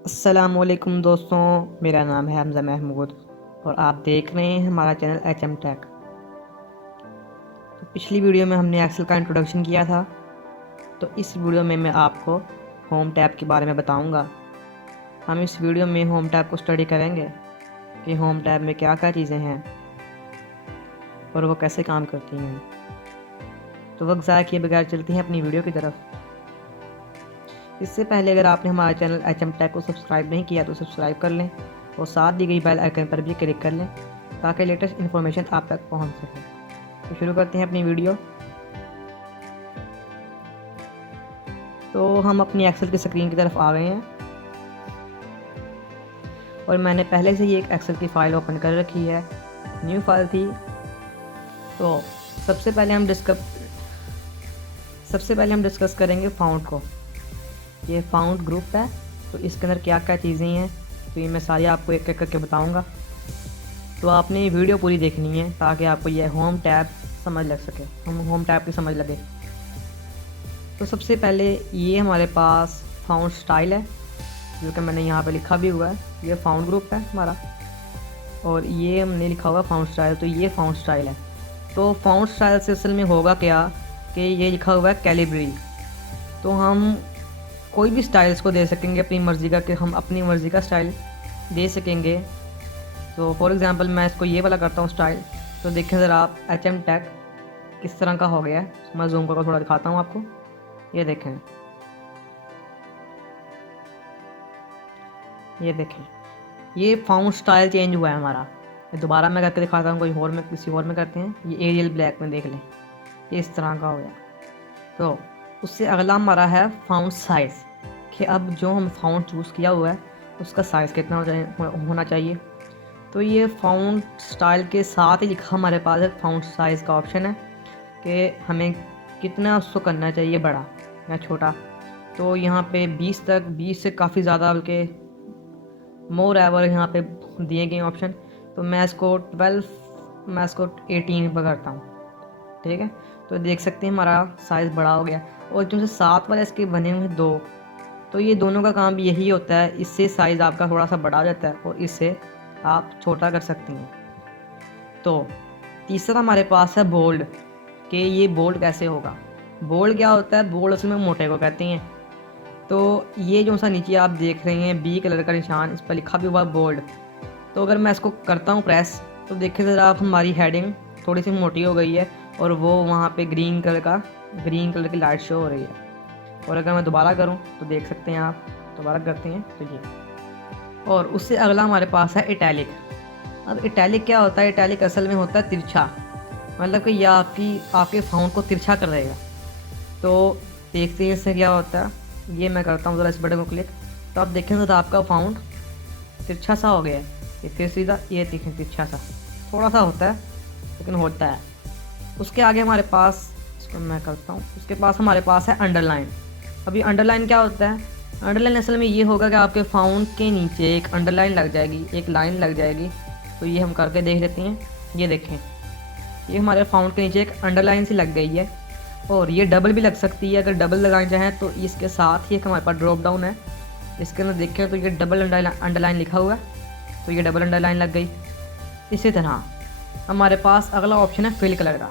अस्सलामुअलैकुम दोस्तों, मेरा नाम है हमज़ा महमूद और आप देख रहे हैं हमारा चैनल HM टेक। तो पिछली वीडियो में हमने एक्सेल का इंट्रोडक्शन किया था। तो इस वीडियो में मैं आपको होम टैब के बारे में बताऊंगा। हम इस वीडियो में होम टैब को स्टडी करेंगे कि होम टैब में क्या क्या चीज़ें हैं और वो कैसे काम करती हैं। तो वक्त ज़ाया किए बगैर चलते हैं अपनी वीडियो की तरफ। इससे पहले अगर आपने हमारे चैनल HM टेक को सब्सक्राइब नहीं किया तो सब्सक्राइब कर लें और साथ दी गई बेल आइकन पर भी क्लिक कर लें ताकि लेटेस्ट इन्फॉर्मेशन आप तक पहुंच सके। तो शुरू करते हैं अपनी वीडियो। तो हम अपनी एक्सेल की स्क्रीन की तरफ आ गए हैं और मैंने पहले से ही एक एक्सेल की फ़ाइल ओपन कर रखी है, न्यू फाइल थी। तो सबसे पहले हम डिस्कस करेंगे फाउंड को। ये फाउंड ग्रुप है, तो इसके अंदर क्या क्या चीज़ें हैं तो ये मैं सारी आपको एक एक करके बताऊंगा। तो आपने ये वीडियो पूरी देखनी है ताकि आपको ये होम टैब समझ लग सके, हम होम टैब की समझ लगे। तो सबसे पहले ये हमारे पास फाउंड स्टाइल है, जो कि मैंने यहाँ पे लिखा भी हुआ है। ये फाउंड ग्रुप है हमारा और ये हमने लिखा हुआ फाउंड स्टाइल। तो ये फाउंड स्टाइल है। तो फाउंड स्टाइल से असल में होगा क्या कि ये लिखा हुआ है कैलिब्री। तो हम कोई भी स्टाइल्स को दे सकेंगे अपनी मर्ज़ी का, कि हम अपनी मर्ज़ी का स्टाइल दे सकेंगे। तो फॉर एग्ज़ाम्पल मैं इसको ये वाला करता हूँ स्टाइल। तो देखें ज़रा आप HM टेक किस तरह का हो गया है। मैं जूम करके थोड़ा दिखाता हूँ आपको। ये देखें, ये देखें, ये फाउंड स्टाइल चेंज हुआ है हमारा। ये दोबारा मैं करके दिखाता हूँ, कोई और में किसी और में करते हैं। ये एरियल ब्लैक में देख लें, ये इस तरह का हो गया। तो उससे अगला हमारा है फाउंड साइज़, कि अब जो हम फाउंड चूज़ किया हुआ है उसका साइज़ कितना होना चाहिए। तो ये फाउंड स्टाइल के साथ ही लिखा हमारे पास एक फाउंड साइज़ का ऑप्शन है कि हमें कितना उसको करना चाहिए, बड़ा या छोटा। तो यहाँ पे 20 तक, 20 से काफ़ी ज़्यादा, बल्कि मोर एवर यहाँ पे दिए गए ऑप्शन। तो मैं इसको 18 पर करता हूँ, ठीक है। तो देख सकते हैं हमारा साइज़ बड़ा हो गया। और जो से 7 वाले इसके बने हुए हैं 2, तो ये दोनों का काम यही होता है, इससे साइज़ आपका थोड़ा सा बड़ा हो जाता है और इससे आप छोटा कर सकती हैं। तो तीसरा हमारे पास है बोल्ड, कि ये बोल्ड कैसे होगा। बोल्ड क्या होता है? बोल्ड असल में मोटे को कहते हैं। तो ये जो सा नीचे आप देख रहे हैं B कलर का निशान, इस पर लिखा भी हुआ बोल्ड। तो अगर मैं इसको करता हूँ प्रेस, तो देखिए ज़रा आप, हमारी हेडिंग थोड़ी सी मोटी हो गई है और वो वहाँ पे ग्रीन कलर की लाइट शो हो रही है। और अगर मैं दोबारा करूँ तो देख सकते हैं आप, दोबारा करते हैं तो ये। और उससे अगला हमारे पास है इटैलिक। अब इटैलिक क्या होता है? इटैलिक असल में होता है तिरछा, मतलब कि यह आपके फाउंड को तिरछा कर देगा। तो देखते हैं इससे क्या होता है। ये मैं करता हूँ ज़रा इस बटन को क्लिक, तो आप देखें तो आपका फाउंड तिरछा सा हो गया है। ये फिर सीधा, ये देखें तिरछा सा थोड़ा सा होता है लेकिन होता है। उसके आगे हमारे पास, इसको मैं करता हूँ, उसके पास हमारे पास है अंडरलाइन। अभी अंडरलाइन क्या होता है? अंडरलाइन असल में ये होगा कि आपके फाउंड के नीचे एक अंडरलाइन लग जाएगी, एक लाइन लग जाएगी। तो ये हम करके देख लेते हैं। ये देखें, ये हमारे फाउंड के नीचे एक अंडरलाइन सी लग गई है और ये डबल भी लग सकती है। अगर डबल लगाना चाहें तो इसके साथ ही एक हमारे पास ड्रॉप डाउन है, इसके अंदर देखें तो ये डबल अंडरलाइन लिखा हुआ है, तो ये डबल अंडरलाइन लग गई। इसी तरह हमारे पास अगला ऑप्शन है फिल कलर का।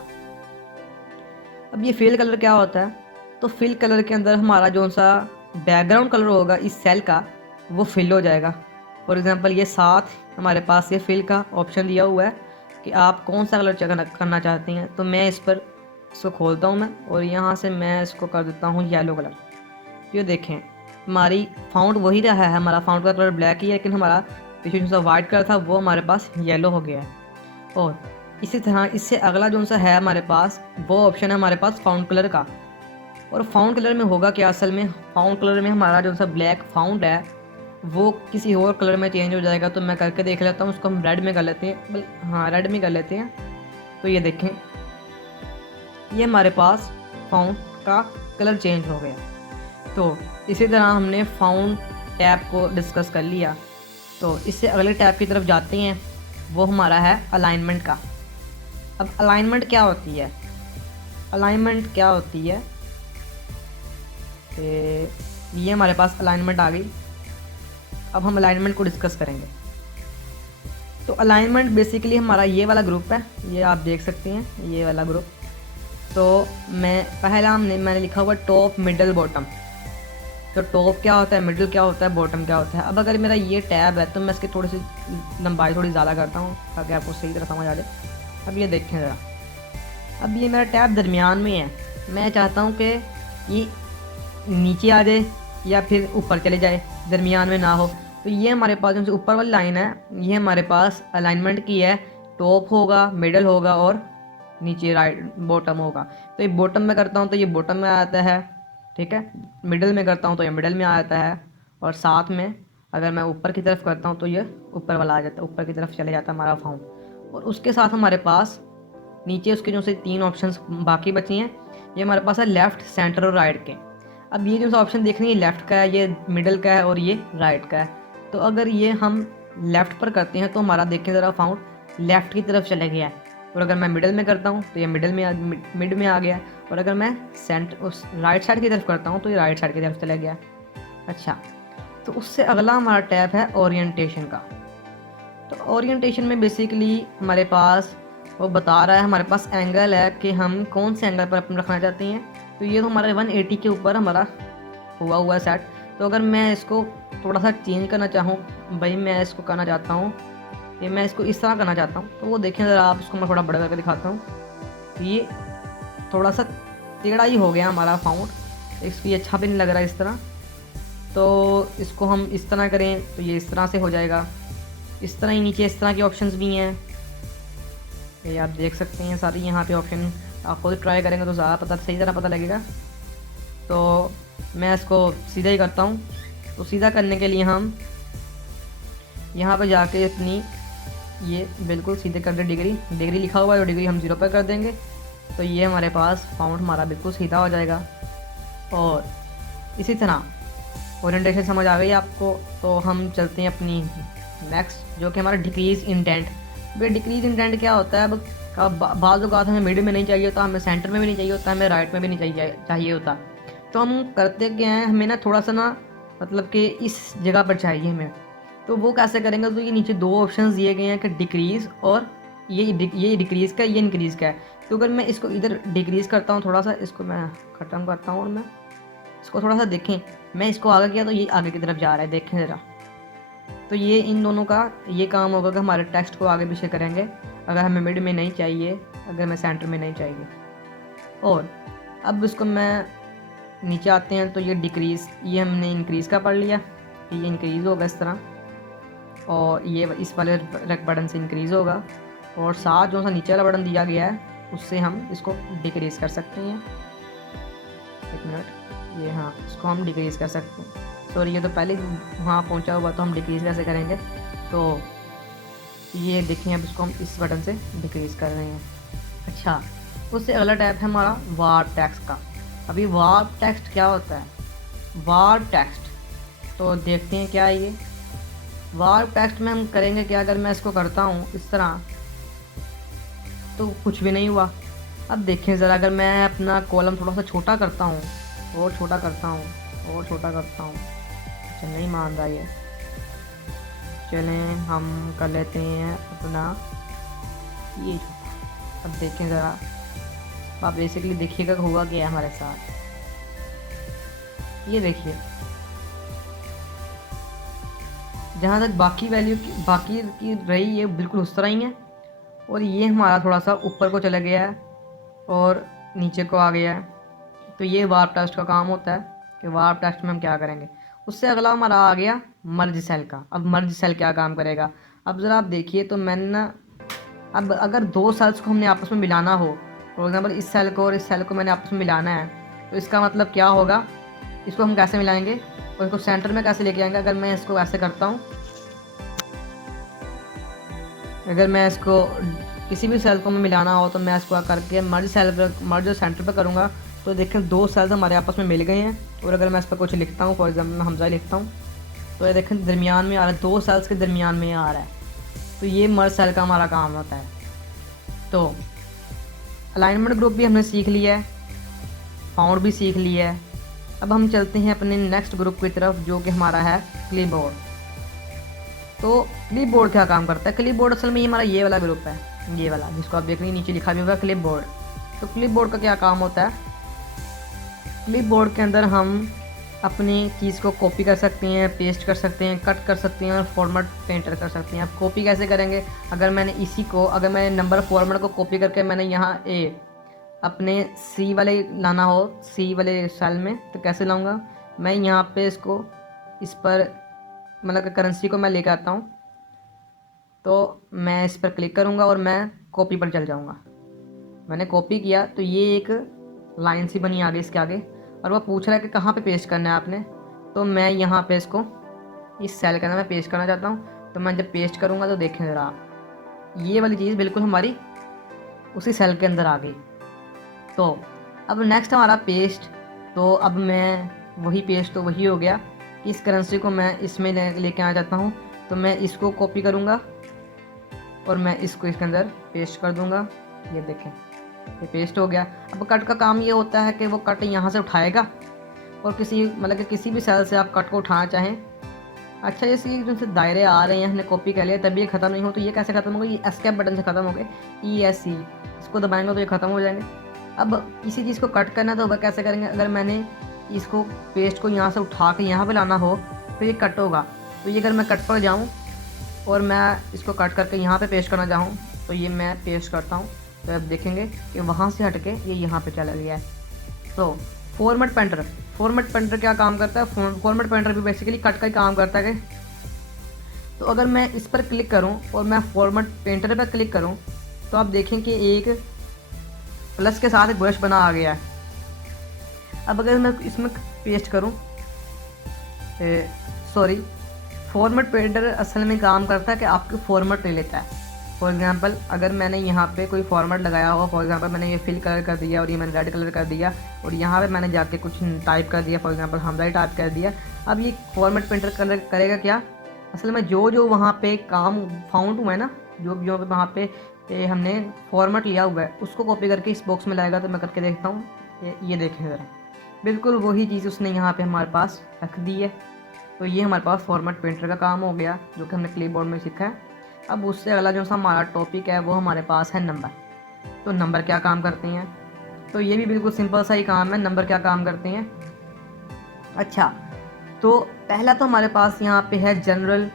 अब ये फिल कलर क्या होता है? तो फिल कलर के अंदर हमारा जो सा बैकग्राउंड कलर होगा इस सेल का, वो फिल हो जाएगा। फॉर एग्जांपल ये साथ हमारे पास ये फिल का ऑप्शन दिया हुआ है कि आप कौन सा कलर करना चाहती हैं। तो मैं इसको खोलता हूँ मैं, और यहाँ से मैं इसको कर देता हूँ येलो कलर। ये देखें, हमारी फाउंड वही रहा है, हमारा फाउंड का कलर ब्लैक ही है, लेकिन हमारा पीछे जो सा वाइट कलर था वो हमारे पास येलो हो गया है। और इसी तरह इससे अगला जो सा है हमारे पास, वो ऑप्शन है हमारे पास फाउंड कलर का। और फाउंड कलर में होगा क्या? असल में फाउंड कलर में हमारा जो सा ब्लैक फाउंड है वो किसी और कलर में चेंज हो जाएगा। तो मैं करके देख लेता हूँ, उसको हम रेड में कर लेते हैं। हाँ, रेड में कर लेते हैं। तो ये देखें, ये हमारे पास फाउंड का कलर चेंज हो गया। तो इसी तरह हमने फाउंड टैब को डिस्कस कर लिया। तो इससे अगले टैब की तरफ जाते हैं, वो हमारा है अलाइनमेंट का। अब अलाइनमेंट क्या होती है? अलाइनमेंट क्या होती है कि ये हमारे पास अलाइनमेंट आ गई। अब हम अलाइनमेंट को डिस्कस करेंगे। तो अलाइनमेंट बेसिकली हमारा ये वाला ग्रुप है, ये आप देख सकते हैं ये वाला ग्रुप। तो मैं पहला मैंने लिखा हुआ टॉप मिडल बॉटम। तो टॉप क्या होता है, मिडल क्या होता है, बॉटम क्या होता है। अब अगर मेरा ये टैब है तो मैं इसकी थोड़ी सी लंबाई थोड़ी ज़्यादा करता हूँ ताकि आपको सही तरह समझ आ जाए। अब ये देखें ज़रा, अब ये मेरा टैब दरमियान में है। मैं चाहता हूँ कि ये नीचे आ जाए या फिर ऊपर चले जाए, दरमियान में ना हो। तो ये हमारे पास जो ऊपर वाली लाइन है ये हमारे पास अलाइनमेंट की है। टॉप होगा, मिडल होगा और नीचे राइट बॉटम होगा। तो ये बॉटम में करता हूँ तो ये बॉटम में आता है, ठीक है। मिडल में करता हूँ तो ये मिडल में आ जाता है, और साथ में अगर मैं ऊपर की तरफ करता हूँ तो ये ऊपर वाला आ जाता है, ऊपर की तरफ चले जाता है हमारा फाउंड। और उसके साथ हमारे पास नीचे उसके जो से 3 ऑप्शंस बाकी बची हैं, ये हमारे पास है लेफ़्ट, सेंटर और राइट के। अब ये जो सा ऑप्शन देख रहे हैं ये लेफ़्ट का है, ये मिडल का है और ये राइट का है। तो अगर ये हम लेफ़्ट पर करते हैं तो हमारा देखें ज़रा फाउंड लेफ़्ट की तरफ चले गया है। और अगर मैं मिडल में करता हूँ तो ये मिड में आ गया। और अगर मैं उस राइट साइड की तरफ करता हूँ तो ये राइट साइड की तरफ चला गया। अच्छा, तो उससे अगला हमारा टैब है ओरिएंटेशन का। तो ओरिएंटेशन में बेसिकली हमारे पास वो बता रहा है हमारे पास एंगल है कि हम कौन से एंगल पर अपन रखना चाहते हैं। तो ये तो हमारे 180 के ऊपर हमारा हुआ है सेट। तो अगर मैं इसको थोड़ा सा चेंज करना चाहूँ, भाई मैं इसको करना चाहता हूँ कि मैं इसको इस तरह करना चाहता हूँ, तो वो देखें ज़रा आप, इसको मैं थोड़ा बड़ा करके दिखाता हूँ। तो ये थोड़ा सा टेढ़ा ही हो गया हमारा फाउंड, इसको ये अच्छा भी नहीं लग रहा है इस तरह। तो इसको हम इस तरह करें तो ये इस तरह से हो जाएगा। इस तरह ही नीचे इस तरह के ऑप्शंस भी हैं, ये आप देख सकते हैं सारी यहाँ पे ऑप्शन। आप खुद ट्राई करेंगे तो ज़्यादा सही तरह पता लगेगा। तो मैं इसको सीधा ही करता हूँ। तो सीधा करने के लिए हम यहाँ पे जाके अपनी ये बिल्कुल सीधे कर दे, डिग्री लिखा हुआ है, तो डिग्री हम 0 पर कर देंगे। तो ये हमारे पास फाउंड हमारा बिल्कुल सीधा हो जाएगा। और इसी तरह ओरिएंटेशन समझ आ गई आपको। तो हम चलते हैं अपनी नेक्स्ट, जो कि हमारा डिक्रीज़ इंडेंट। भाई डिक्रीज़ इंडेंट क्या होता है, अब बाज़ औक़ात हमें मिड में नहीं चाहिए होता, हमें सेंटर में भी नहीं चाहिए होता, हमें राइट में भी नहीं चाहिए होता। तो हम करते क्या हैं, हमें ना थोड़ा सा ना मतलब कि इस जगह पर चाहिए हमें। तो वो कैसे करेंगे, तो ये नीचे 2 ऑप्शंस दिए गए हैं कि डिक्रीज़ और ये डिक्रीज़ का, ये इंक्रीज़ का है। तो अगर मैं इसको इधर डिक्रीज़ करता हूँ थोड़ा सा, इसको मैं ख़त्म करता हूँ और मैं इसको थोड़ा सा देखें, मैं इसको आगे किया तो ये आगे की तरफ जा रहा है, देखें ज़रा। तो ये इन दोनों का ये काम होगा कि हमारे टेक्स्ट को आगे पीछे करेंगे अगर हमें मिड में नहीं चाहिए, अगर मैं सेंटर में नहीं चाहिए। और अब इसको मैं नीचे आते हैं तो ये डिक्रीज़, ये हमने इंक्रीज़ का पढ़ लिया, ये इंक्रीज़ होगा इस तरह, और ये इस वाले बटन से इंक्रीज़ होगा। और साथ जो सा नीचे वाला बटन दिया गया है उससे हम इसको डिक्रीज़ कर सकते हैं। एक मिनट, ये हाँ, इसको हम डिक्रीज़ कर सकते हैं। सॉरी, ये तो पहले वहाँ पहुँचा हुआ, तो हम डिक्रीज़ कैसे करेंगे। तो ये देखिए अब इसको हम इस बटन से डिक्रीज़ कर रहे हैं। अच्छा, उससे अगला टैब है हमारा वार टेक्स्ट का। अभी वार टेक्स्ट क्या होता है, वार टेक्स्ट तो देखते हैं क्या है ये। वार टेक्स्ट में हम करेंगे क्या, अगर मैं इसको करता हूँ इस तरह तो कुछ भी नहीं हुआ। अब देखें ज़रा, अगर मैं अपना कॉलम थोड़ा सा छोटा करता हूँ और छोटा करता हूँ और छोटा करता हूँ, अच्छा नहीं मान रहा ये, चलें हम कर लेते हैं अपना ये छोटा। अब देखें ज़रा, आप बेसिकली देखिएगा हुआ क्या है हमारे साथ। ये देखिए, जहाँ तक बाकी की रही ये बिल्कुल उस तरह ही है, और ये हमारा थोड़ा सा ऊपर को चला गया है और नीचे को आ गया है। तो ये वार्प टेक्स्ट का काम होता है कि वार्प टेक्स्ट में हम क्या करेंगे। उससे अगला हमारा आ गया मर्ज सेल का। अब मर्ज सेल क्या काम करेगा, अब ज़रा आप देखिए। तो मैंने ना, अब अगर 2 सेल्स को हमने आपस में मिलाना हो, फॉर एग्जाम्पल इस सेल को और इस सेल को मैंने आपस में मिलाना है, तो इसका मतलब क्या होगा, इसको हम कैसे मिलाएंगे और इसको सेंटर में कैसे लेके आएंगे। अगर मैं इसको ऐसे करता हूँ, अगर मैं इसको किसी भी सेल को मैं मिलाना हो तो मैं इसको करके मर्ज सेंटर पर करूँगा। तो देखें 2 सेल्स हमारे आपस में मिल गए हैं। और अगर मैं इस पर कुछ लिखता हूँ, फॉर एग्जाम्पल मैं हमजा लिखता हूँ, तो ये देखें दरमियान में आ रहा है, 2 सेल्स के दरमियान में आ रहा है। तो ये मर्ज सेल का हमारा काम होता है। तो अलाइनमेंट ग्रुप भी हमने सीख लिया है, फाउंड भी सीख लिया है। अब हम चलते हैं अपने नेक्स्ट ग्रुप की तरफ, जो कि हमारा है क्लिपबोर्ड। तो क्लिप बोर्ड क्या काम करता है? क्लिप बोर्ड असल में ये हमारा ये वाला ग्रुप है, ये वाला जिसको आप देख रहे हैं नीचे लिखा भी होगा क्लिप बोर्ड। तो क्लिप बोर्ड का क्या काम होता है? क्लिप बोर्ड के अंदर हम अपनी चीज़ को कॉपी कर सकते हैं, पेस्ट कर सकते हैं, कट कर सकते हैं और फॉर्मेट पेंटर कर सकते हैं। आप कॉपी कैसे करेंगे? अगर मैंने नंबर फॉर्मेट को कॉपी करके मैंने यहाँ अपने सी वाले लाना हो, सी वाले सेल में, तो कैसे लाऊंगा? मैं यहाँ पे इसको इस पर मतलब कि करेंसी को मैं लेकर आता हूँ, तो मैं इस पर क्लिक करूँगा और मैं कॉपी पर चल जाऊँगा। मैंने कॉपी किया तो ये एक लाइन सी बनी आगे इसके आगे, और वो पूछ रहा है कि कहाँ पे पेस्ट करना है आपने। तो मैं यहाँ पे इसको इस सेल के अंदर मैं पेस्ट करना चाहता हूँ। तो मैं जब पेस्ट करूँगा तो देखें ज़रा आप, ये वाली चीज़ बिल्कुल हमारी उसी सेल के अंदर आ गई। तो अब नेक्स्ट हमारा पेस्ट, तो अब मैं वही पेस्ट तो वही हो गया। इस करेंसी को मैं इसमें लेके आ जाता हूँ, तो मैं इसको कॉपी करूँगा और मैं इसको इसके अंदर पेस्ट कर दूँगा। ये देखें, ये पेस्ट हो गया। अब कट का काम ये होता है कि वो कट यहाँ से उठाएगा और किसी भी सेल से आप कट को उठाना चाहें। अच्छा, जैसे जैसे दायरे आ रहे हैं, हमने कॉपी कर लिया, तभी ये ख़त्म नहीं हो, तो ये कैसे ख़त्म हो गए? ये एस्केप बटन से ख़त्म हो गए, ESC, इसको दबाएंगे तो ये ख़त्म हो जाएंगे। अब इसी चीज़ को कट करना तो वह कैसे करेंगे? अगर मैंने इसको पेस्ट को यहाँ से उठा के यहाँ पे लाना हो तो ये कट होगा। तो ये अगर मैं कट पर जाऊँ और मैं इसको कट करके यहाँ पे पेस्ट करना चाहूँ, तो ये मैं पेस्ट करता हूँ, तो अब देखेंगे कि वहाँ से हट के ये यहाँ पे चला गया है। तो फॉर्मेट पेंटर क्या काम करता है? फॉर्मेट पेंटर भी बेसिकली कट का ही काम करता है। तो अगर मैं इस पर क्लिक करूं और मैं फॉर्मेट पेंटर पर क्लिक करूं, तो आप देखें कि एक प्लस के साथ एक ब्रश बना आ गया है। अब अगर मैं इसमें पेस्ट करूं, फॉर्मेट पेंटर असल में काम करता है कि आपके फॉर्मेट ले लेता है। फॉर एग्जांपल, अगर मैंने यहाँ पे कोई फॉर्मेट लगाया हुआ, फॉर एग्जांपल मैंने ये फिल कलर कर दिया और ये मैंने रेड कलर कर दिया और यहाँ पे मैंने जाके कुछ टाइप कर दिया, फॉर एग्जांपल हमजा टाइप कर दिया। अब ये फॉर्मेट पेंटर करेगा क्या? असल में जो वहाँ पे काम फाउंड हुआ है ना, जो वहाँ पे हमने फॉर्मेट लिया हुआ है, उसको कॉपी करके इस बॉक्स में लाएगा। तो मैं करके देखता हूँ, ये देखें ज़रा, बिल्कुल वही चीज़ उसने यहाँ पर हमारे पास रख दी है। तो ये हमारे पास फॉर्मेट पेंटर का काम हो गया, जो कि हमने क्लिपबोर्ड में सीखा है। अब उससे अगला जो सा हमारा टॉपिक है वो हमारे पास है नंबर। तो नंबर क्या काम करते हैं? तो ये भी बिल्कुल सिंपल सा ही काम है। नंबर क्या काम करते हैं? अच्छा, तो पहला तो हमारे पास यहाँ पे है जनरल।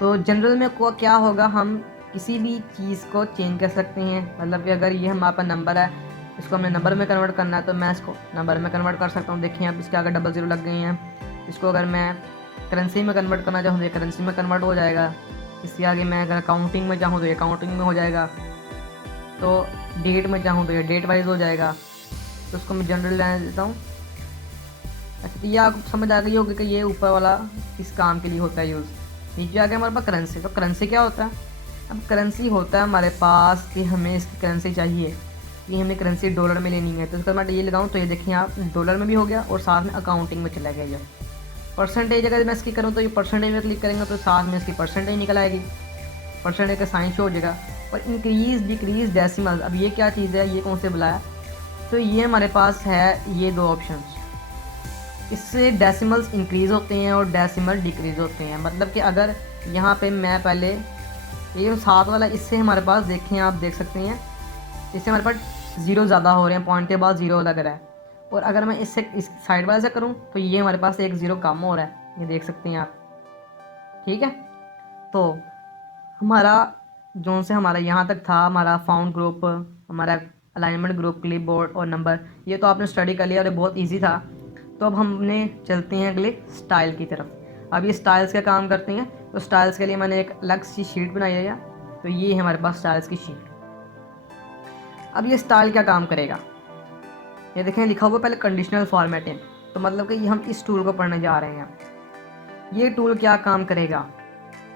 तो जनरल में को क्या होगा? हम किसी भी चीज़ को चेंज कर सकते हैं। मतलब कि अगर ये हमारे पास नंबर है, इसको हमने नंबर में कन्वर्ट करना है, तो मैं इसको नंबर में कन्वर्ट कर सकता हूँ। देखिए अब इसके आगे 00 लग गई हैं। इसको अगर मैं करेंसी में कन्वर्ट करना चाहूँ तो ये करेंसी में कन्वर्ट हो जाएगा। इसके आगे मैं अगर काउंटिंग में चाहूँ तो ये काउंटिंग में हो जाएगा। तो डेट में चाहूँ तो ये डेट वाइज हो जाएगा। तो उसको मैं जनरल लेने देता हूँ। अच्छा, तो ये आपको समझ आ गई होगी कि ये ऊपर वाला किस काम के लिए होता है यूज़। नीचे आ गया हमारे पास करेंसी। तो करेंसी क्या होता है? अब करेंसी होता है हमारे पास कि हमें इसकी करेंसी चाहिए, कि हमें करेंसी डॉलर में लेनी है। तो इसका मैं ये लगाऊँ तो ये देखिए आप, डॉलर में भी हो गया और साथ में अकाउंटिंग में चला गया। ये परसेंटेज अगर मैं इसकी करूँ तो ये परसेंटेज में क्लिक करेंगे तो साथ में इसकी परसेंटेज निकल आएगी, परसेंटेज का साइन शो हो जाएगा। और इंक्रीज डिक्रीज डेसिमल, अब ये क्या चीज़ है? ये कौन से बुलाया? तो ये हमारे पास है ये दो ऑप्शंस। इससे डेसिमल्स इंक्रीज़ होते हैं और डेसिमल डिक्रीज़ होते हैं। मतलब कि अगर यहाँ पे मैं पहले ये साथ वाला, इससे हमारे पास देखें, आप देख सकते हैं, इससे हमारे पास ज़ीरो ज़्यादा हो रहे हैं, पॉइंट के बाद ज़ीरो लग रहा है। और अगर मैं इससे इस साइड वाले से करूँ तो ये हमारे पास एक ज़ीरो कम हो रहा है, ये देख सकते हैं आप। ठीक है, तो हमारा जोन से हमारा यहाँ तक था हमारा फाउंड ग्रुप, हमारा अलाइनमेंट ग्रुप, क्लिपबोर्ड और नंबर। ये तो आपने स्टडी कर लिया और ये बहुत ईजी था। तो अब हमने चलते हैं अगले स्टाइल की तरफ। अब ये स्टाइल्स क्या काम करते हैं? तो स्टाइल्स के लिए मैंने एक अलग सी शीट बनाई है। तो ये है हमारे पास स्टाइल्स की शीट। अब ये स्टाइल क्या काम करेगा? ये देखें लिखा हुआ पहले कंडीशनल फॉर्मेटिंग। तो मतलब कि हम इस टूल को पढ़ने जा रहे हैं। ये टूल क्या काम करेगा?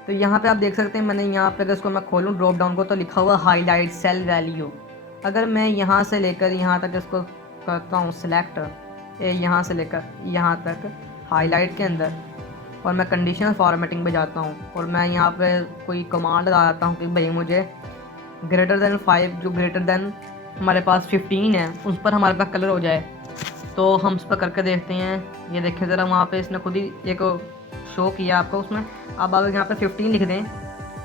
तो यहाँ पे आप देख सकते हैं, मैंने यहाँ पे अगर इसको मैं खोलूँ ड्रॉप डाउन को, तो लिखा हुआ हाईलाइट सेल वैल्यू। अगर मैं यहाँ से लेकर यहाँ तक इसको करता हूँ सिलेक्ट, यहाँ से लेकर यहाँ तक हाईलाइट के अंदर, और मैं कंडीशनल फॉर्मेटिंग पे जाता हूँ और मैं यहाँ पे कोई कमांड लगाता हूँ कि भाई मुझे ग्रेटर देन 5, जो ग्रेटर देन हमारे पास 15 है, उस पर हमारे पास कलर हो जाए। तो हम उस पर करके देखते हैं। ये देखें ज़रा, वहाँ पे इसने खुद ही एक शो किया आपको उसमें। अब अगर यहाँ पे 15 लिख दें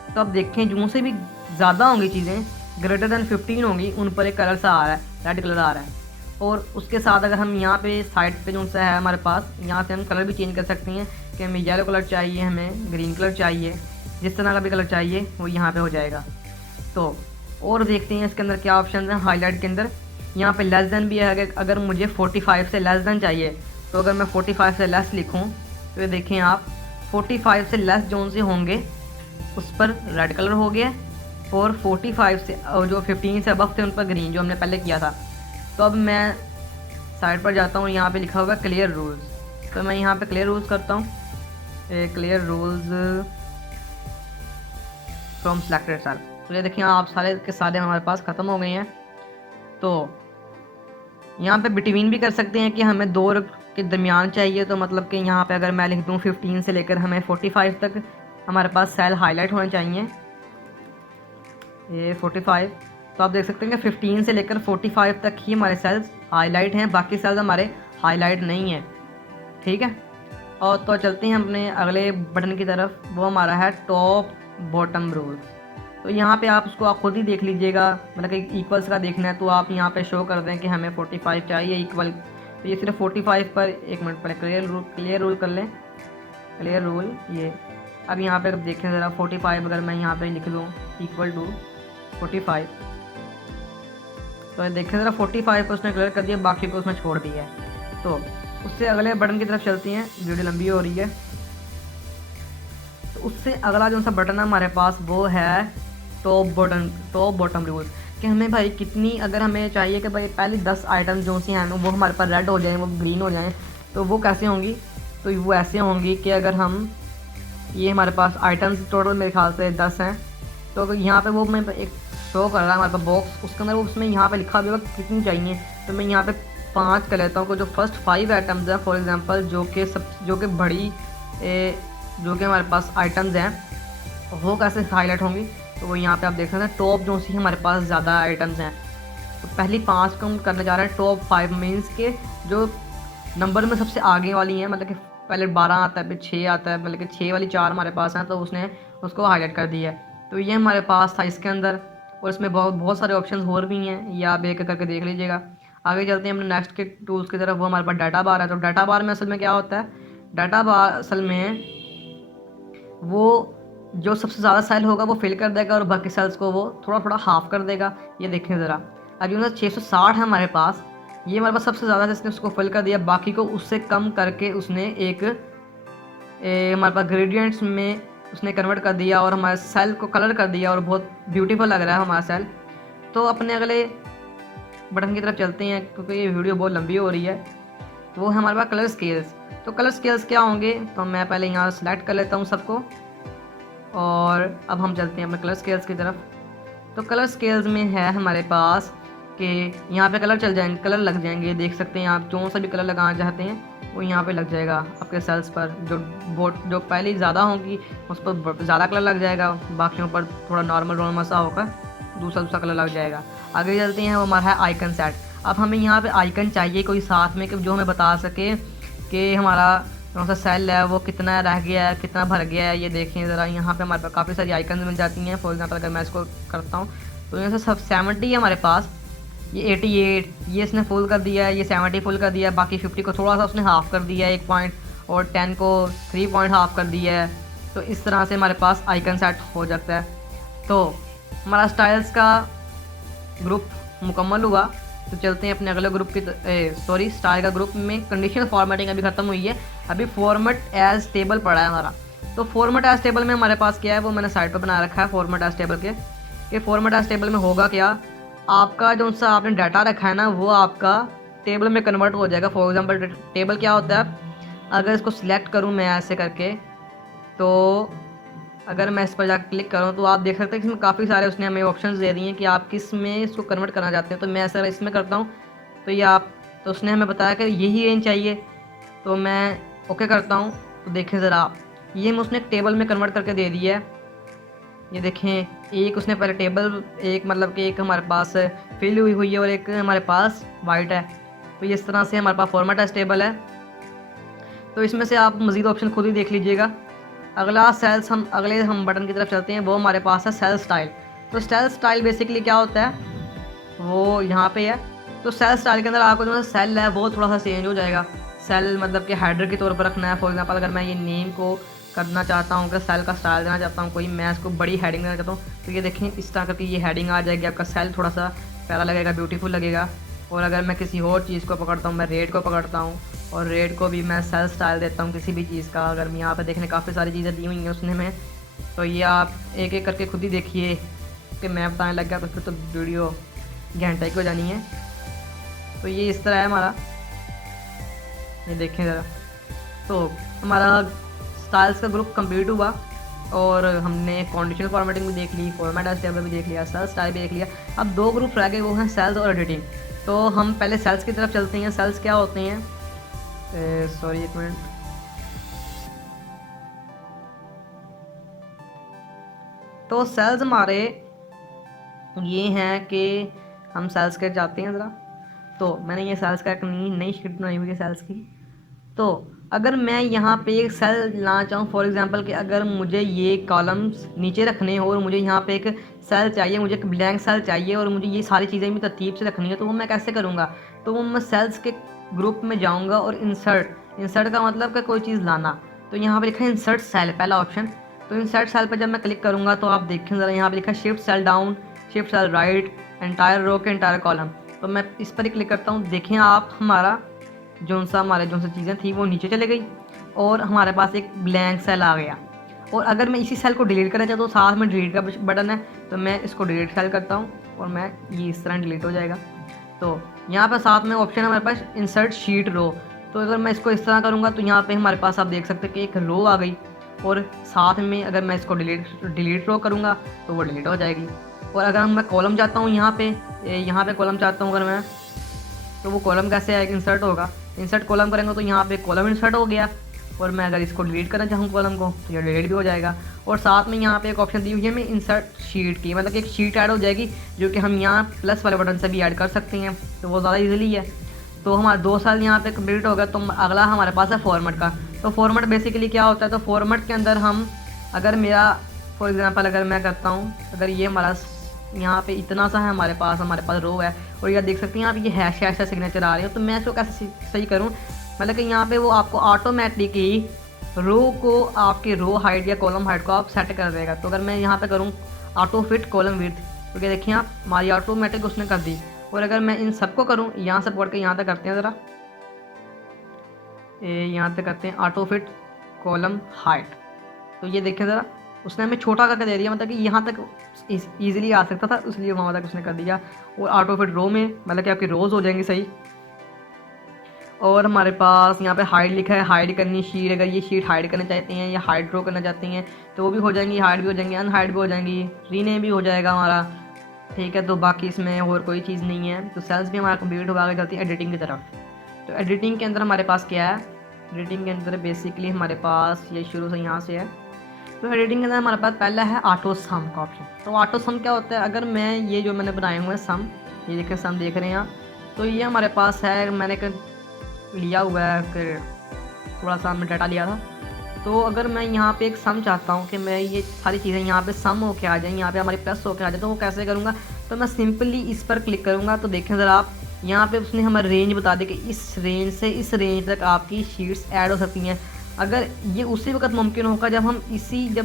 तो अब देखें जो से भी ज़्यादा होंगी चीज़ें, ग्रेटर दैन 15 होंगी, उन पर एक कलर सा आ रहा है, रेड कलर आ रहा है। और उसके साथ अगर हम यहाँ पे साइड पे जो सा है हमारे पास, यहाँ से हम कलर भी चेंज कर सकते हैं कि हमें येलो कलर चाहिए, हमें ग्रीन कलर चाहिए, जिस तरह का भी कलर चाहिए वो यहाँ पे हो जाएगा। तो और देखते हैं इसके अंदर क्या ऑप्शन हैं। हाईलाइट के अंदर यहाँ पे लेस देन भी है, अगर मुझे 45 से लेस देन चाहिए तो अगर मैं 45 से लेस लिखूँ तो ये देखें आप, 45 से लेस जोन से होंगे उस पर रेड कलर हो गया, और 45 से और जो 15 से अबव थे उन पर ग्रीन, जो हमने पहले किया था। तो अब मैं साइड पर जाता हूँ, यहाँ पे लिखा हुआ क्लियर रूल्स, तो मैं यहाँ पे क्लियर रूल्स करता हूँ, clear rules from selected cell. तो ये देखिए आप सारे के सारे हमारे पास ख़त्म हो गए हैं। तो यहाँ पे बिटवीन भी कर सकते हैं कि हमें दो के दरमियान चाहिए, तो मतलब कि यहाँ पे अगर मैं लिख दूँ 15 से लेकर हमें 45 तक हमारे पास सेल हाईलाइट होने चाहिए, ये 45। तो आप देख सकते हैं कि 15 से लेकर 45 तक ही हमारे सेल्स हाईलाइट हैं, बाकी सेल्स हमारे हाईलाइट नहीं हैं, ठीक है। और तो चलते हैं अपने अगले बटन की तरफ, वो हमारा है टॉप बॉटम रूल्स। तो यहाँ पे आप उसको आप खुद ही देख लीजिएगा, मतलब कि इक्वल्स का देखना है तो आप यहाँ पे शो कर दें कि हमें 45 चाहिए इक्वल। तो ये सिर्फ 45 पर, एक मिनट पहले क्लियर रूल कर लें, क्लियर रूल ये। अब यहाँ पे देखें ज़रा 45 अगर मैं यहाँ पे लिख दूँ इक्वल टू 45, तो देखें ज़रा 45 को उसने क्लियर कर दिया, बाकी को उसने छोड़ दिया है। तो उससे अगले बटन की तरफ चलती हैं, वीडियो लंबी हो रही है। तो उससे अगला जो सा बटन है हमारे पास वो है टॉप बॉटम रूल, कि हमें भाई कितनी, अगर हमें चाहिए कि भाई पहले 10 आइटम जो सी हैं वो हमारे पास रेड हो जाएँ, वो ग्रीन हो जाएँ, तो वो कैसे होंगी? तो वो ऐसे होंगी कि अगर हम, ये हमारे पास आइटम्स टोटल मेरे ख्याल से 10 हैं, तो अगर यहाँ पे वो मैं एक शो कर रहा है हमारे पास बॉक्स, उसके अंदर वो उसमें यहाँ पे लिखा हुआ कितनी चाहिए, तो मैं यहाँ पे 5 कर लेता हूँ कि जो फर्स्ट 5 आइटम्स हैं फॉर एग्जांपल, जो कि बड़ी जो कि हमारे पास आइटम्स हैं वो कैसे हाईलाइट होंगी। तो वो यहाँ पे आप देख सकते हैं टॉप जो सी हमारे पास ज़्यादा आइटम्स हैं, तो पहली 5 को हम करने जा रहे हैं टॉप 5 मीन्स के जो नंबर में सबसे आगे वाली हैं, मतलब कि पहले 12 आता है फिर 6 आता है, मतलब कि 6 वाली 4 हमारे पास हैं, तो उसने उसको हाईलाइट कर दिया है। तो ये हमारे पास था इसके अंदर, और इसमें बहुत सारे ऑप्शन और भी हैं, ये आप एक करके देख लीजिएगा। आगे चलते हैं अपने नेक्स्ट के टूल्स की तरफ, वो हमारे पास डाटा बार है। तो डाटा बार में असल में क्या होता है, डाटा बार असल में वो जो सबसे ज़्यादा सेल होगा वो फिल कर देगा और बाकी सेल्स को वो थोड़ा थोड़ा हाफ कर देगा। ये देखें ज़रा, अब जो 660 है हमारे पास, ये हमारे पास सबसे ज़्यादा जिसने उसको फिल कर दिया, बाकी को उससे कम करके उसने एक हमारे पास ग्रेडियंट्स में उसने कन्वर्ट कर दिया और हमारे सेल को कलर कर दिया और बहुत ब्यूटीफुल लग रहा है हमारा सेल। तो अपने अगले बटन की तरफ चलते हैं क्योंकि ये वीडियो बहुत लंबी हो रही है। तो वो है हमारे पास कलर स्केल्स। तो कलर स्केल्स क्या होंगे, तो मैं पहले यहाँ सेलेक्ट कर लेता हूँ सबको, और अब हम चलते हैं अपने कलर स्केल्स की तरफ। तो कलर स्केल्स में है हमारे पास कि यहाँ पे कलर चल जाएंगे, कलर लग जाएंगे, देख सकते हैं आप, जो सा भी कलर लगाना चाहते हैं वो यहाँ पे लग जाएगा आपके सेल्स पर। जो पहले ज़्यादा होंगी उस पर ज़्यादा कलर लग जाएगा, बाकियों पर थोड़ा नॉर्मल सा होकर दूसरा कलर लग जाएगा। आगे चलते हैं, वो हमारा है आइकन सेट। अब हमें यहाँ पे आइकन चाहिए कोई साथ में कि जो हमें बता सके कि हमारा कौन सा सेल है वो कितना रह गया है, कितना भर गया है। ये देखें ज़रा, यहाँ पे हमारे पास काफ़ी सारी आइकन मिल जाती हैं। फॉर एग्जांपल अगर मैं इसको करता हूँ तो यहाँ से सब 70 है हमारे पास, ये 88 ये इसने फुल कर दिया है, ये 70 फुल कर दिया है, बाकी 50 को थोड़ा सा उसने हाफ़ कर दिया है 1 पॉइंट, और 10 को 3 पॉइंट हाफ़ कर दिया है। तो इस तरह से हमारे पास आइकन सेट हो जाता है। तो हमारा स्टाइल्स का ग्रुप मुकम्मल हुआ। तो चलते हैं अपने अगले ग्रुप की स्टाइल का ग्रुप में कंडीशनल फॉर्मेटिंग अभी ख़त्म हुई है, अभी फॉर्मेट एज टेबल पड़ा है हमारा। तो फॉर्मेट एज टेबल में हमारे पास क्या है, वो मैंने साइड पर बना रखा है फॉर्मेट एज टेबल के। कि फॉर्मेट एज टेबल में होगा क्या, आपका जो सा आपने डाटा रखा है ना वो आपका टेबल में कन्वर्ट हो जाएगा। फॉर एग्जांपल टेबल क्या होता है, अगर इसको सिलेक्ट करूँ मैं ऐसे करके, तो अगर मैं इस पर जाकर क्लिक करूँ तो आप देख सकते हैं कि इसमें काफ़ी सारे उसने हमें ऑप्शंस दे दिए हैं कि आप किस में इसको कन्वर्ट करना चाहते हैं। तो मैं ऐसा इसमें करता हूँ, तो ये आप, तो उसने हमें बताया कि यही रेंज चाहिए, तो मैं ओके करता हूँ। तो देखें ज़रा आप, ये मैं उसने टेबल में कन्वर्ट करके दे दिया है। ये देखें, एक उसने पहले टेबल, एक मतलब कि एक हमारे पास फिल हुई है और एक हमारे पास वाइट है। तो ये इस तरह से हमारे पास फॉर्मेट एज टेबल है। तो इसमें से आप मज़ीद ऑप्शन खुद ही देख लीजिएगा। अगले हम बटन की तरफ चलते हैं, वो हमारे पास है सेल स्टाइल। तो सेल स्टाइल बेसिकली क्या होता है वो यहाँ पे है। तो सेल स्टाइल के अंदर आपको जो सेल है वो थोड़ा सा चेंज हो जाएगा। सेल मतलब कि हेडर के तौर पर रखना है। फॉर एग्जांपल अगर मैं ये नेम को करना चाहता हूँ कि सेल का स्टाइल देना चाहता हूँ कोई, मैं इसको बड़ी हेडिंग देना चाहता हूँ, तो ये देखें इस तरह करके ये हेडिंग आ जाएगी। आपका सेल थोड़ा सा प्यारा लगेगा, ब्यूटीफुल लगेगा। और अगर मैं किसी और चीज़ को पकड़ता हूँ, मैं रेट को पकड़ता हूँ और रेट को भी मैं सेल स्टाइल देता हूँ किसी भी चीज़ का। अगर मैं यहाँ पर देखने काफ़ी सारी चीज़ें दी हुई हैं उसने में, तो ये आप एक एक करके खुद ही देखिए कि मैं बताने लग गया तो फिर तो वीडियो घंटे की हो जानी है। तो ये इस तरह है हमारा, ये देखें ज़रा। तो हमारा स्टाइल्स का ग्रुप कंप्लीट हुआ और हमने कंडीशनल फॉर्मेटिंग भी देख ली, फॉर्मेट एज टेबल भी देख लिया, सेल स्टाइल भी देख लिया। अब 2 ग्रुप रह गए, वो हैं सेल्स और एडिटिंग। तो हम पहले सेल्स की तरफ चलते हैं। सेल्स क्या होते हैं, सॉरी एक मिनट। तो सेल्स हमारे ये हैं कि हम सेल्स के जाते हैं ज़रा। तो मैंने ये सेल्स का एक नई शीट बनाई हुई है सेल्स की। तो अगर मैं यहाँ पे एक सेल लाना चाहूँ, फॉर एग्जांपल कि अगर मुझे ये कॉलम्स नीचे रखने हो और मुझे यहाँ पे एक सेल चाहिए, मुझे एक ब्लैंक सेल चाहिए और मुझे ये सारी चीज़ें भी तरतीब से रखनी है, तो वो मैं कैसे करूँगा। तो वो मैं सेल्स के ग्रुप में जाऊँगा और इंसर्ट का मतलब कि कोई चीज़ लाना। तो यहाँ पर लिखा है इंसर्ट सेल, पहला ऑप्शन। तो इंसर्ट सेल पर जब मैं क्लिक करूँगा तो आप देखें ज़रा, यहाँ पर लिखा है shift cell down, shift cell right, entire row के एंटायर कॉलम। तो मैं इस पर ही क्लिक करता हूँ। देखें आप, हमारी जो सी चीज़ें थी वो नीचे चले गई और हमारे पास एक ब्लैंक सेल आ गया। और अगर मैं इसी सेल को डिलीट करना चाहता हूँ, साथ में डिलीट का बटन है, तो मैं इसको डिलीट सेल करता हूँ और मैं ये इस तरह डिलीट हो जाएगा। तो यहाँ पर साथ में ऑप्शन है हमारे पास इंसर्ट शीट रो। तो अगर मैं इसको इस तरह करूँगा तो यहाँ पे हमारे पास आप देख सकते हैं कि एक रो आ गई और साथ में अगर मैं इसको डिलीट रो करूँगा तो वो डिलीट हो जाएगी। और अगर मैं कॉलम चाहता हूँ, यहाँ पे कॉलम चाहता हूँ अगर मैं, तो वो कॉलम कैसे आएगा, इंसर्ट होगा। इंसर्ट कॉलम करेंगे तो यहाँ पे कॉलम इंसर्ट हो गया। और मैं अगर इसको डिलीट करना चाहूँ कॉलम को तो ये डिलीट भी हो जाएगा। और साथ में यहाँ पे एक ऑप्शन दी हुई है मैं इंसर्ट शीट की, मतलब कि एक शीट ऐड हो जाएगी जो कि हम यहाँ प्लस वाले बटन से भी ऐड कर सकते हैं, तो वो ज़्यादा ईजिली है। तो हमारा 2 साल यहाँ पे कंप्लीट हो गया। तो अगला हमारे पास है फॉर्मेट का। तो फॉर्मेट बेसिकली क्या होता है, तो फॉर्मेट के अंदर हम अगर मेरा फॉर एग्जांपल अगर मैं करता हूँ, अगर ये हमारा यहाँ पे इतना सा है हमारे पास रो है और ये देख सकते हैं आप, ये हैश ऐसा सिग्नेचर आ रही है। तो मैं इसको कैसे सही करूँ, मतलब कि यहाँ पे वो आपको ऑटोमेटिकली रो को, आपके रो हाइट या कॉलम हाइट को आप सेट कर देगा। तो अगर मैं यहाँ पे करूँ ऑटो फिट कॉलम विड्थ, तो क्या देखिए आप, हमारी ऑटोमेटिक उसने कर दी। और अगर मैं इन सबको करूँ, यहाँ से पढ़ के यहाँ तक करते हैं ज़रा, यहाँ तक करते हैं ऑटो फिट कॉलम हाइट। तो ये देखें ज़रा, उसने हमें छोटा करके दे दिया, मतलब कि यहाँ तक ईजिली आ सकता था, इसलिए वहाँ तक उसने कर दिया। और ऑटो फिट रो में मतलब कि आपकी रोज़ हो जाएंगी सही। और हमारे पास यहाँ पे हाइड लिखा है, हाइड करनी शीट, अगर ये शीट हाइड करना चाहते हैं या हाइड ड्रॉ करना चाहते हैं तो वो भी हो जाएंगी, हाइड भी हो जाएंगी, अनहाइड भी हो जाएंगी, रीनेम भी हो जाएगा हमारा। ठीक है, तो बाकी इसमें और कोई चीज़ नहीं है। तो सेल्स भी हमारा कंप्लीट हो गया, चलती है एडिटिंग की तरफ। तो एडिटिंग के अंदर हमारे पास क्या है, एडिटिंग के अंदर बेसिकली हमारे पास ये शुरू से यहाँ से है। तो एडिटिंग के अंदर हमारे पास पहला है ऑटो सम का ऑप्शन। तो ऑटो सम क्या होता है, अगर मैं ये जो मैंने बनाए हुए हैं सम, ये देखें सम देख रहे हैं आप, तो ये हमारे पास है, मैंने लिया हुआ है फिर थोड़ा सा हमने डाटा लिया था। तो अगर मैं यहाँ पे एक सम चाहता हूँ कि मैं ये सारी चीज़ें यहाँ पे सम होके आ जाएं, यहाँ पे हमारी प्लस होके आ जाए, तो वो कैसे करूँगा, तो मैं सिंपली इस पर क्लिक करूँगा। तो देखें ज़रा आप, यहाँ पे उसने हमें रेंज बता दी कि इस रेंज से इस रेंज तक आपकी शीट्स ऐड हो सकती हैं। अगर ये उसी वक्त मुमकिन होगा जब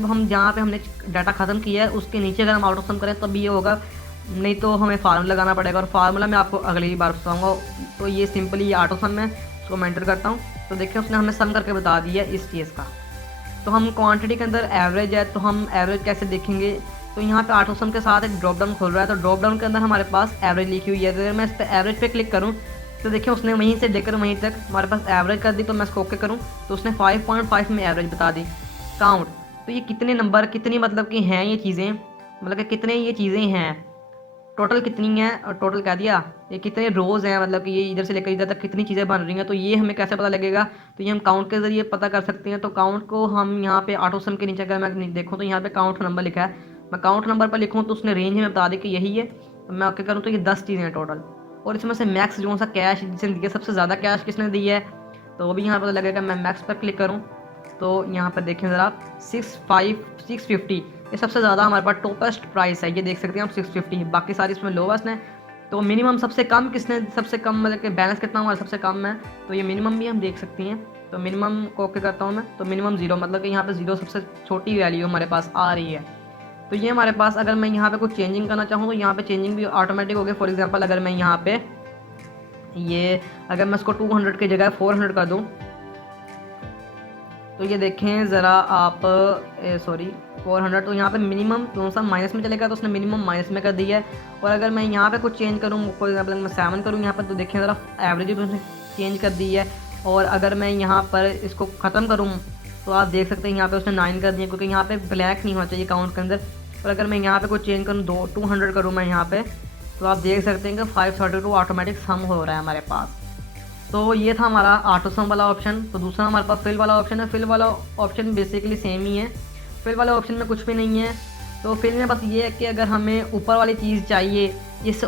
हम जहाँ पे हमने डाटा ख़त्म किया है उसके नीचे अगर हम आउट ऑफ सम करें तब ये होगा, नहीं तो हमें फार्मूला लगाना पड़ेगा। और फार्मूला मैं आपको अगली बार बताऊँगा। तो ये सिंपली ये ऑटो सम है, इसको मैं एंटर करता हूँ। तो देखिए उसने हमें सम करके बता दिया इस चीज़ का। तो हम क्वांटिटी के अंदर एवरेज है, तो हम एवरेज कैसे देखेंगे, तो यहाँ पे ऑटो सम के साथ एक ड्रॉप डाउन खुल रहा है। तो ड्रॉप डाउन के अंदर हमारे पास एवरेज लिखी हुई है। तो अगर मैं इस पर एवरेज पे क्लिक करूँ तो देखिए उसने वहीं से लेकर वहीं तक हमारे पास एवरेज कर दी। तो मैं इसको ओके करूँ तो उसने 5.5 में एवरेज बता दी। काउंट, तो ये कितने नंबर, कितनी मतलब कि हैं ये चीज़ें, मतलब कि कितने ये चीज़ें हैं, टोटल कितनी है, और टोटल कह दिया ये कितने रोज़ हैं, मतलब कि ये इधर से लेकर इधर तक कितनी चीज़ें बन रही हैं। तो ये हमें कैसे पता लगेगा, तो ये हम काउंट के ज़रिए पता कर सकते हैं। तो काउंट को हम यहाँ पे ऑटो सम के नीचे अगर मैं देखूँ तो यहाँ पे काउंट नंबर लिखा है, मैं काउंट नंबर पर लिखूँ तो उसने रेंज में बता दी कि यही है। तो मैं ओके करूँ तो ये 10 चीज़ें हैं टोटल। और इसमें से मैक्स जो सा कैश जिसने दिया, सबसे ज़्यादा कैश किसने दी है, तो वो भी यहाँ पता लगेगा। मैं मैक्स पर क्लिक करूँ तो यहाँ पर देखें ज़रा 650 ये सबसे ज़्यादा हमारे पास टॉपेस्ट प्राइस है, ये देख सकते हैं आप 650। बाकी सारी इसमें लोवेस्ट है। तो मिनिमम सबसे कम किसने, सबसे कम मतलब कि बैलेंस कितना हमारा सबसे कम है, तो ये मिनिमम भी हम देख सकते हैं। तो मिनिमम को ओके करता हूँ मैं, तो मिनिमम 0 मतलब कि यहाँ पे 0 सबसे छोटी वैल्यू हमारे पास आ रही है। तो ये हमारे पास, अगर मैं यहाँ पे कुछ चेंजिंग करना चाहूँ तो यहाँ पे चेंजिंग भी ऑटोमेटिक हो गया। फॉर एग्जांपल अगर मैं यहाँ पे ये अगर मैं इसको 200 की जगह 400 कर दूँ तो ये देखें ज़रा आप, सॉरी 400, तो यहाँ पे मिनिमम कौन सा माइनस में चलेगा, तो उसने मिनिमम माइनस में कर दिया है। और अगर मैं यहाँ पे कुछ चेंज करूँ, फॉर एग्जाम्पल मैं 7 करूँ यहाँ पर, तो देखें ज़रा एवरेज भी उसने चेंज कर दी है। और अगर मैं यहाँ पर इसको ख़त्म करूँ तो आप देख सकते हैं यहाँ पे उसने 9 कर दिया, क्योंकि यहाँ पे ब्लैक नहीं होना चाहिए काउंट के अंदर। और अगर मैं यहाँ पे कुछ चेंज करूँ 200 करूँ मैं यहाँ पे, तो आप देख सकते हैं कि 532 ऑटोमेटिक सम हो रहा है हमारे पास। तो ये था हमारा ऑटो सम वाला ऑप्शन। तो दूसरा हमारे पास फिल वाला ऑप्शन है। फिल वाला ऑप्शन बेसिकली सेम ही है। फिल वाले ऑप्शन में कुछ भी नहीं है। तो फिल में बस ये है कि अगर हमें ऊपर वाली चीज़ चाहिए इस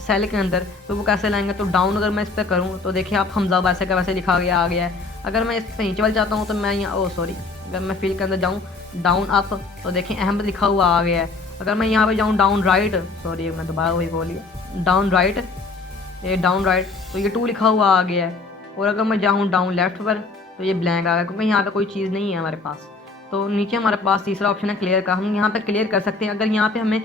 सेल के अंदर, तो वो कैसे लाएंगे। तो डाउन अगर मैं इस पर करूँ तो देखिए आप हमजा वैसे का वैसे लिखा गया आ गया है। अगर मैं इस पर नीचे वाले चाहता हूँ तो मैं यहाँ अगर मैं फिल के अंदर जाऊँ डाउन अप, तो देखिए अहमद लिखा हुआ आ गया है। अगर मैं यहाँ पर जाऊँ डाउन राइट, मैं दोबारा वही बोलिए डाउन राइट, ये डाउन राइट, तो ये 2 लिखा हुआ आ गया है। और अगर मैं जाऊँ डाउन लेफ्ट पर तो ये ब्लैंक आ गया, क्योंकि यहाँ पे कोई चीज़ नहीं है हमारे पास। तो नीचे हमारे पास तीसरा ऑप्शन है क्लियर का। हम यहाँ पे क्लियर कर सकते हैं। अगर यहाँ पे हमें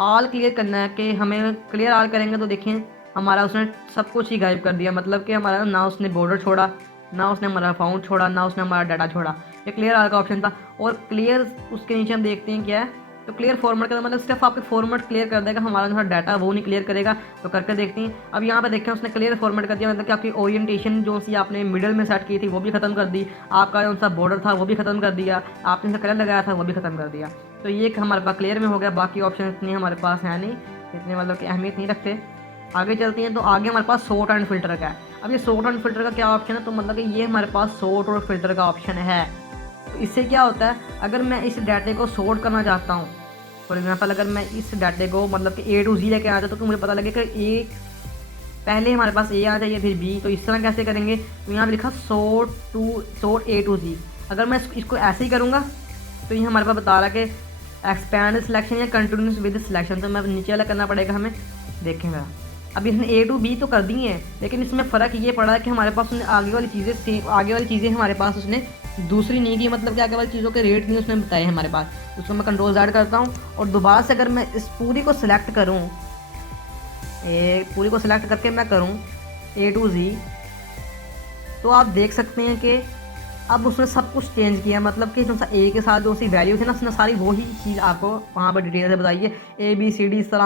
ऑल क्लियर करना है कि हमें क्लियर ऑल करेंगे, तो देखिए हमारा उसने सब कुछ ही गायब कर दिया। मतलब कि हमारा ना उसने बॉर्डर छोड़ा, ना उसने हमारा अकाउंट छोड़ा, ना उसने हमारा डाटा छोड़ा। ये क्लियर ऑल का ऑप्शन था। और क्लियर उसके नीचे हम देखते हैं क्या है, तो क्लियर फॉर्मेट का मतलब सिर्फ आपके फॉर्मेट क्लियर कर देगा, हमारा जो डाटा वो नहीं क्लियर करेगा। तो करके देखते हैं। अब यहाँ पे देखें उसने क्लियर फॉर्मेट कर दिया, मतलब कि आपकी ओरिएंटेशन जो सी आपने मिडिल में सेट की थी वो भी खत्म कर दी, आपका जो सा बॉर्डर था वो भी खत्म कर दिया, आपने जो कलर लगाया था वो भी खत्म कर दिया। तो ये हमारे पास क्लियर में हो गया। बाकी ऑप्शन इतने हमारे पास है नहीं, इतने मतलब कि अहमियत नहीं रखते। आगे चलते हैं। तो आगे हमारे पास सॉर्ट एंड फिल्टर का है। अब ये सॉर्ट एंड फिल्टर का क्या ऑप्शन है, तो मतलब कि ये हमारे पास सॉर्ट और फिल्टर का ऑप्शन है। तो इससे क्या होता है, अगर मैं इस डाटे को सॉर्ट करना चाहता हूँ, फॉर एग्जाम्पल अगर मैं इस डाटे को मतलब कि A to Z लेके आ जाता, तो मुझे पता लगे कि ए पहले हमारे पास A आ जाइए फिर B, तो इस तरह कैसे करेंगे। तो यहाँ पे लिखा सॉर्ट A to Z। अगर मैं इसको ऐसे ही करूँगा तो ये हमारे पास बता रहा है कि एक्सपैंड सिलेक्शन या कंटिन्यूस विद सिलेक्शन। तो मैं नीचे वाला करना पड़ेगा हमें। देखेंगे अब इसने A to B तो कर दी हैं, लेकिन इसमें फ़र्क ये पड़ा है कि हमारे पास उसने आगे वाली चीज़ें हमारे पास उसने दूसरी नहीं की, मतलब कि आगे वाली चीज़ों के रेट नहीं उसने बताए हमारे पास। उसको मैं कंट्रोल Z करता हूँ और दोबारा से अगर मैं इस पूरी को सिलेक्ट करूँ, पूरी को सिलेक्ट करके मैं करूँ A to Z, तो आप देख सकते हैं कि अब उसने सब कुछ चेंज किया। मतलब कि जो सा A के साथ जो सी वैल्यू थी ना, उसने सारी वही चीज़ आपको वहाँ पर डिटेल से बताई है। ABCD इस तरह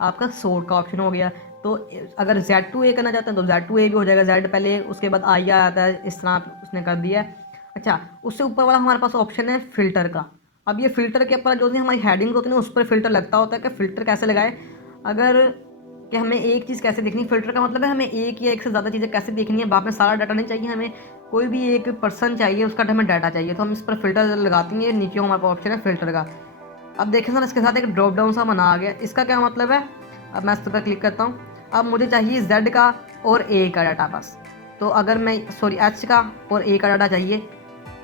आपका सॉर्ट का ऑप्शन हो गया। तो अगर Z to A करना चाहते हैं तो Z to A भी हो जाएगा। Z पहले उसके बाद I आता है, इस तरह उसने कर दिया है। अच्छा, उससे ऊपर वाला हमारे पास ऑप्शन है फ़िल्टर का। अब ये फ़िल्टर के ऊपर जो सी हमारी हेडिंग होती है ना, उस पर फ़िल्टर लगता होता है कि फ़िल्टर कैसे लगाए। अगर कि हमें एक चीज़ कैसे देखनी है, फ़िल्टर का मतलब है हमें एक या एक से ज़्यादा चीज़ें कैसे देखनी है। बाप में सारा डाटा नहीं चाहिए हमें, कोई भी एक पर्सन चाहिए, उसका हमें डाटा चाहिए, तो हम इस पर फ़िल्टर लगाते हैं। नीचे हमारे पास ऑप्शन है फ़िल्टर का। अब देखें सर, इसके साथ एक ड्रॉप डाउन सा बना आ गया। इसका क्या मतलब है, अब मैं इस पर क्लिक करता हूँ। अब मुझे चाहिए Z का और A का डाटा बस। तो अगर मैं H का और A का डाटा चाहिए,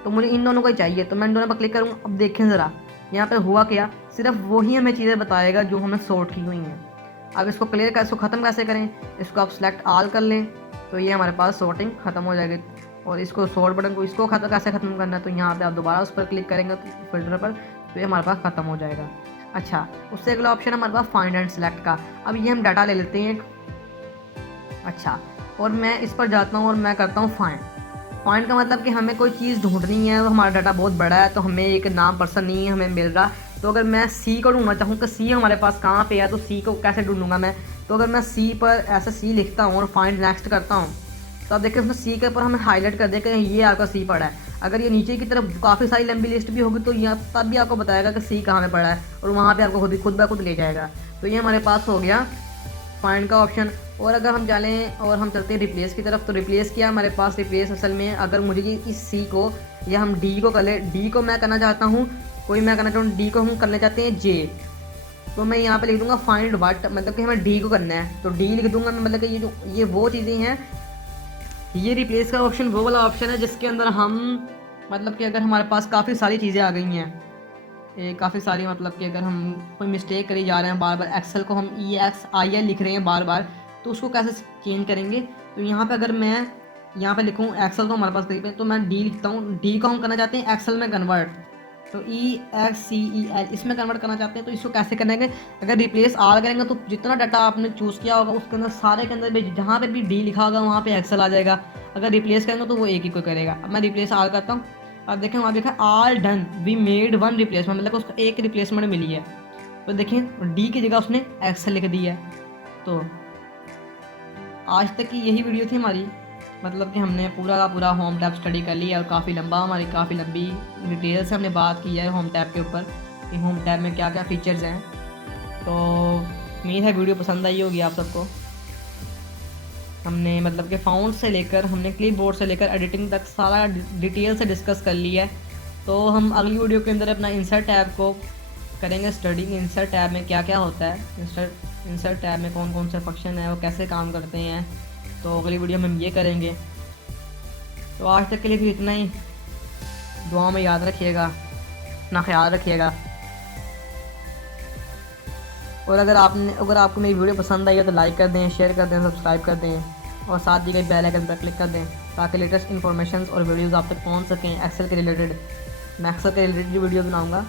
तो मुझे इन दोनों का ही चाहिए। तो मैं इन दोनों पर क्लिक करूँगा। अब देखें ज़रा यहाँ पे हुआ क्या, सिर्फ वही हमें चीज़ें बताएगा जो हमें सॉर्ट की हुई हैं। अब इसको क्लियर कर, इसको ख़त्म कैसे करें, इसको आप सेलेक्ट ऑल कर लें, तो ये हमारे पास सॉर्टिंग ख़त्म हो जाएगी। और इसको सॉर्ट बटन को इसको कैसे ख़त्म करना है, तो यहाँ पे आप दोबारा उस पर क्लिक करेंगे तो फिल्टर पर, तो ये हमारे पास ख़त्म हो जाएगा। अच्छा, उससे अगला ऑप्शन है हमारे पास फाइंड एंड सेलेक्ट का। अब ये हम डाटा ले लेते हैं एक। अच्छा, और मैं इस पर जाता हूँ और मैं करता हूँ फाइंड का मतलब कि हमें कोई चीज़ ढूंढनी है, वो हमारा डाटा बहुत बड़ा है, तो हमें एक नाम पर्सन नहीं है हमें मिल रहा। तो अगर मैं C को ढूंढना चाहूँ कि C हमारे पास कहाँ पे है, तो C को कैसे ढूंढूंगा मैं। तो अगर मैं C पर ऐसे C लिखता हूँ और फाइंड नेक्स्ट करता हूँ, तो आप देखिए उसमें C के ऊपर हमें हाईलाइट कर दें कि ये आपका C पड़ा है। अगर ये नीचे की तरफ काफ़ी सारी लंबी लिस्ट भी होगी, तो यहाँ तब भी आपको बताएगा कि C कहाँ पे पड़ा है, और वहाँ पे आपको खुद ब खुद ले जाएगा। तो ये हमारे पास हो गया फाइंड का ऑप्शन। और अगर हम चलें और हम चलते हैं रिप्लेस की तरफ, तो रिप्लेस किया हमारे पास। रिप्लेस असल में अगर मुझे इस C को या हम D को कर ले, D को मैं करना चाहता हूँ, कोई मैं करना चाहूँ D को हम करना चाहते हैं J, तो मैं यहाँ पे लिख दूंगा फाइंड व्हाट, मतलब कि हमें डी को करना है, तो डी लिख दूंगा मैं, मतलब कि ये वो चीज़ें हैं। ये रिप्लेस का ऑप्शन वो वाला ऑप्शन है जिसके अंदर हम, मतलब कि अगर हमारे पास काफ़ी सारी चीज़ें आ गई हैं, ये काफ़ी सारी, मतलब कि अगर हम कोई मिस्टेक करी जा रहे हैं बार बार, एक्सेल को हम EXIL लिख रहे हैं बार बार, तो उसको कैसे चेंज करेंगे। तो यहाँ पे अगर मैं यहाँ पे लिखूँ एक्सेल को हमारे पास कहीं पे, तो मैं डी लिखता हूँ, डी को हम करना चाहते हैं एक्सेल में कन्वर्ट, तो EXCEL इसमें कन्वर्ट करना चाहते हैं। तो इसको कैसे करेंगे, अगर रिप्लेस आर करेंगे तो जितना डाटा आपने चूज़ किया होगा उसके अंदर सारे के अंदर भी जहाँ पे भी डी लिखा होगा वहाँ पे एक्सेल आ जाएगा। अगर रिप्लेस करेंगे तो वो एक ही को करेगा। अब मैं रिप्लेस आर करता हूँ, अब देखें वहाँ लिखा all done we made one replacement, मतलब उसको एक रिप्लेसमेंट मिली है। तो देखें डी की जगह उसने एक्सेल लिख दी है। तो आज तक की यही वीडियो थी हमारी, मतलब कि हमने पूरा का पूरा होम टैब स्टडी कर लिया और काफ़ी लंबी डिटेल से हमने बात की है होम टैब के ऊपर कि होम टैब में क्या क्या फीचर्स हैं। तो उम्मीद है वीडियो पसंद आई होगी आप सबको। हमने मतलब कि फाउंड से लेकर हमने क्लिपबोर्ड से लेकर एडिटिंग तक सारा डिटेल से डिस्कस कर लिया है। तो हम अगली वीडियो के अंदर अपना इंसर्ट टैब को करेंगे स्टडी। इंसर्ट टैब में क्या क्या होता है, इंसर्ट टैब में कौन कौन से फंक्शन है, वो कैसे काम करते हैं। तो अगली वीडियो में हम ये करेंगे। तो आज तक के लिए भी इतना ही। दुआ में याद रखिएगा, अपना ख्याल रखिएगा। और अगर आपको मेरी वीडियो पसंद आई है तो लाइक कर दें, शेयर कर दें, सब्सक्राइब कर दें और साथ ही बेल आइकन पर क्लिक कर दें ताकि लेटेस्ट इन्फॉर्मेशन और वीडियोज़ आप तक पहुँच सकें एक्सेल के रिलेटेड। मैं एक्सेल के रिलेटेड वीडियो बनाऊँगा।